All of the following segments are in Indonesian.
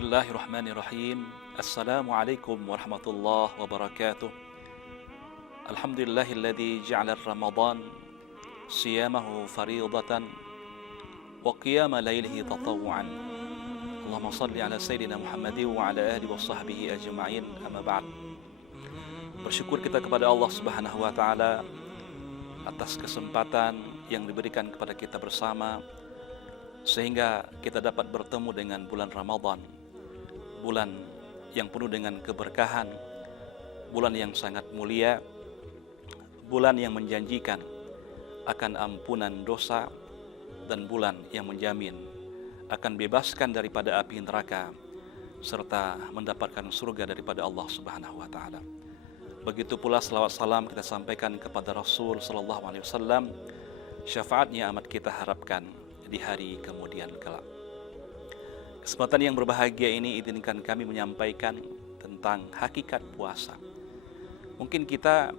Bismillahirrahmanirrahim. Assalamualaikum warahmatullahi wabarakatuh. Alhamdulillahilladzi ja'ala Ramadan siyamahu fariidatan wa qiyama lailihi tatawwu'an. Allahumma shalli ala sayyidina Muhammadin wa ala alihi wa sahbihi ajma'in. Amma ba'd. Bersyukur kita kepada Allah Subhanahu wa taala atas kesempatan yang diberikan kepada kita bersama sehingga kita dapat bertemu dengan bulan Ramadan, bulan yang penuh dengan keberkahan, bulan yang sangat mulia, bulan yang menjanjikan akan ampunan dosa, dan bulan yang menjamin akan bebaskan daripada api neraka serta mendapatkan surga daripada Allah Subhanahu wa taala. Begitu pula selawat salam kita sampaikan kepada Rasul sallallahu alaihi wasallam, syafaatnya amat kita harapkan di hari kemudian kelak. Kesempatan yang berbahagia ini izinkan kami menyampaikan tentang hakikat puasa. Mungkin kita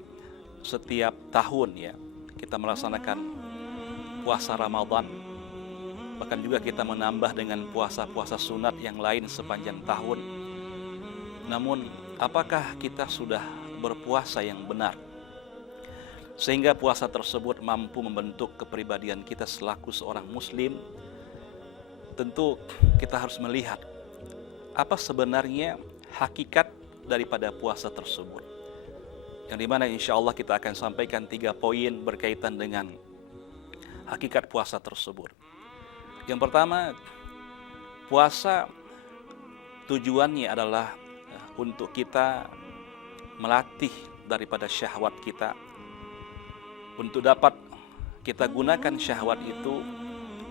setiap tahun kita melaksanakan puasa Ramadan, bahkan juga kita menambah dengan puasa-puasa sunat yang lain sepanjang tahun. Namun, apakah kita sudah berpuasa yang benar sehingga puasa tersebut mampu membentuk kepribadian kita selaku seorang muslim? Tentu kita harus melihat apa sebenarnya hakikat daripada puasa tersebut, yang dimana insya Allah kita akan sampaikan 3 poin berkaitan dengan hakikat puasa tersebut. Yang pertama, puasa tujuannya adalah untuk kita melatih daripada syahwat kita, untuk dapat kita gunakan syahwat itu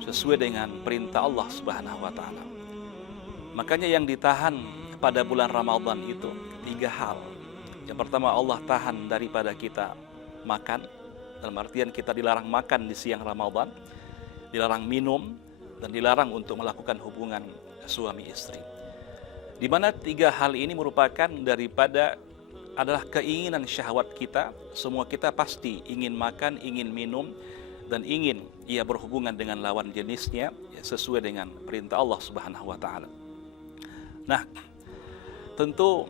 sesuai dengan perintah Allah Subhanahu wa taala. Makanya yang ditahan pada bulan Ramadan itu 3 hal. Yang pertama, Allah tahan daripada kita makan, dalam artian kita dilarang makan di siang Ramadan, dilarang minum, dan dilarang untuk melakukan hubungan suami istri. Di mana 3 hal ini merupakan adalah keinginan syahwat kita. Semua kita pasti ingin makan, ingin minum, dan ingin ia berhubungan dengan lawan jenisnya sesuai dengan perintah Allah Subhanahu wa taala. Nah, tentu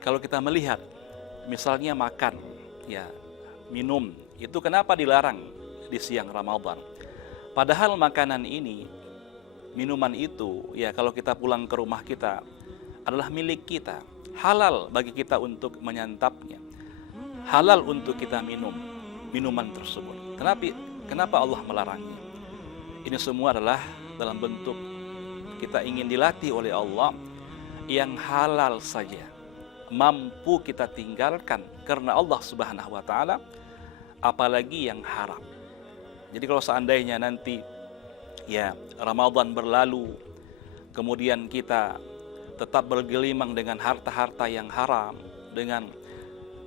kalau kita melihat misalnya makan, minum, itu kenapa dilarang di siang Ramadan? Padahal makanan ini, minuman itu, kalau kita pulang ke rumah kita adalah milik kita. Halal bagi kita untuk menyantapnya, halal untuk kita minum minuman tersebut. Kenapa Allah melarangnya? Ini semua adalah dalam bentuk kita ingin dilatih oleh Allah yang halal saja mampu kita tinggalkan karena Allah Subhanahu wa taala, apalagi yang haram. Jadi kalau seandainya nanti Ramadan berlalu, kemudian kita tetap bergelimang dengan harta-harta yang haram, dengan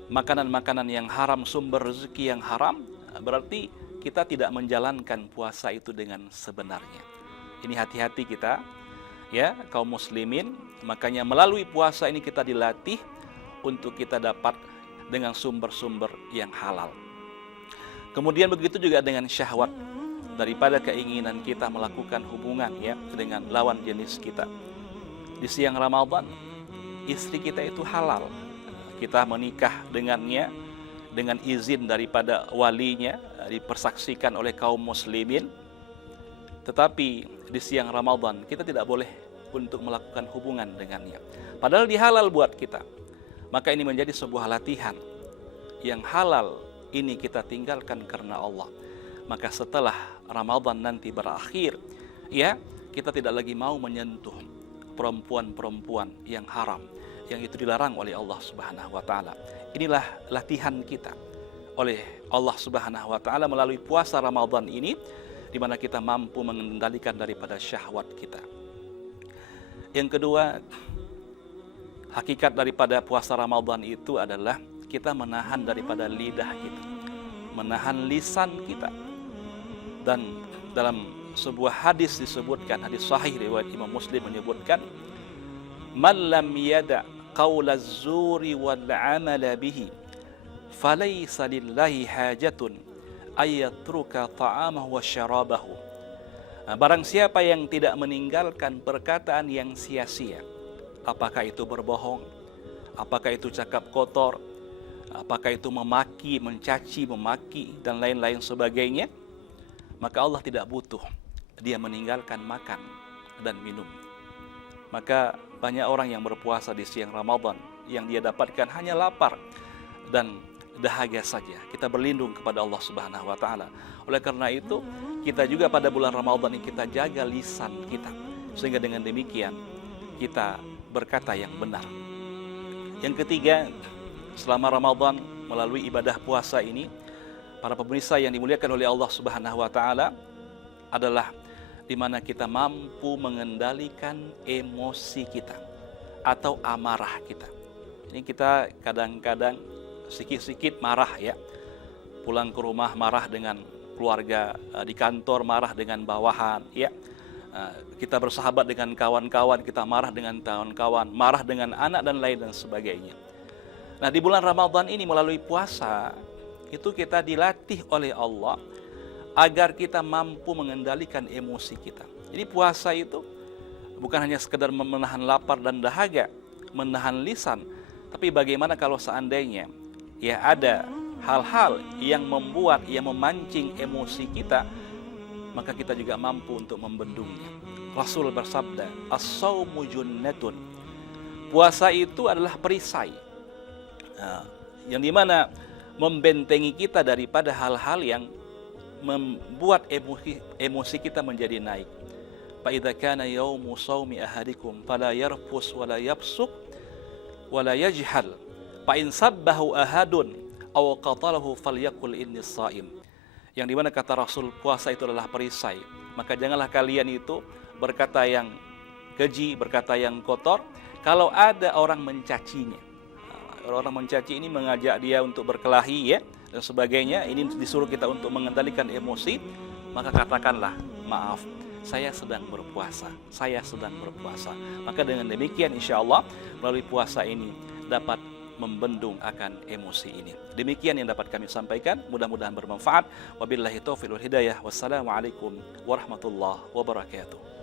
makanan-makanan yang haram, sumber rezeki yang haram, berarti kita tidak menjalankan puasa itu dengan sebenarnya. Ini hati-hati kita, kaum muslimin. Makanya melalui puasa ini kita dilatih untuk kita dapat dengan sumber-sumber yang halal. Kemudian begitu juga dengan syahwat, daripada keinginan kita melakukan hubungan dengan lawan jenis kita. Di siang Ramadan, istri kita itu halal. Kita menikah dengannya dengan izin daripada walinya, dipersaksikan oleh kaum muslimin. Tetapi di siang Ramadan kita tidak boleh untuk melakukan hubungan dengannya, padahal dihalal buat kita. Maka ini menjadi sebuah latihan. Yang halal ini kita tinggalkan karena Allah. Maka setelah Ramadan nanti berakhir, kita tidak lagi mau menyentuh perempuan-perempuan yang haram, yang itu dilarang oleh Allah Subhanahu wa taala. Inilah latihan kita oleh Allah Subhanahu wa taala melalui puasa Ramadan ini, di mana kita mampu mengendalikan daripada syahwat kita. Yang kedua, hakikat daripada puasa Ramadan itu adalah kita menahan daripada lidah kita, menahan lisan kita. Dan dalam sebuah hadis disebutkan, hadis sahih riwayat Imam Muslim menyebutkan, man lam yada qaulaz zuri wal amala bihi falaysa lillahi hajatun ayatruka ta'amahu wa syarabahu. Barang siapa yang tidak meninggalkan perkataan yang sia-sia apakah itu berbohong, apakah itu cakap kotor, apakah itu memaki, mencaci, memaki, dan lain-lain sebagainya, maka Allah tidak butuh dia meninggalkan makan dan minum. Maka banyak orang yang berpuasa di siang Ramadan, yang dia dapatkan hanya lapar dan dahaga saja. Kita berlindung kepada Allah Subhanahu wa taala. Oleh karena itu, kita juga pada bulan Ramadan ini kita jaga lisan kita, sehingga dengan demikian kita berkata yang benar. Yang ketiga, selama Ramadan melalui ibadah puasa ini, para pemirsa yang dimuliakan oleh Allah Subhanahu wa taala, adalah di mana kita mampu mengendalikan emosi kita atau amarah kita. Ini kita kadang-kadang sedikit-sedikit marah ya. Pulang ke rumah marah dengan keluarga, di kantor marah dengan bawahan ya. Kita bersahabat dengan kawan-kawan, kita marah dengan kawan-kawan, marah dengan anak dan lain dan sebagainya. Nah, di bulan Ramadan ini melalui puasa itu kita dilatih oleh Allah agar kita mampu mengendalikan emosi kita. Jadi puasa itu bukan hanya sekedar menahan lapar dan dahaga, menahan lisan, tapi bagaimana kalau seandainya ya ada hal-hal yang membuat, yang memancing emosi kita, maka kita juga mampu untuk membendungnya. Rasul bersabda, as-saumu junnatun. Puasa itu adalah perisai, yang dimana membentengi kita daripada hal-hal yang membuat emosi kita menjadi naik. Fa idza kana yaumu shaumi ahadikum fala yarfus wala yafsuq wala yajhal. Fa in sabbahu ahadun aw qatalahu falyaqul inni shaim. Yang dimana kata Rasul, puasa itu adalah perisai. Maka janganlah kalian itu berkata yang keji, berkata yang kotor kalau ada orang mencacinya. Orang mencaci ini mengajak dia untuk berkelahi ya dan sebagainya. Ini disuruh kita untuk mengendalikan emosi. Maka katakanlah, maaf, saya sedang berpuasa, saya sedang berpuasa. Maka dengan demikian insya Allah melalui puasa ini dapat membendung akan emosi ini. Demikian yang dapat kami sampaikan, mudah-mudahan bermanfaat. Wabillahi taufiq wal hidayah. Wassalamualaikum warahmatullahi wabarakatuh.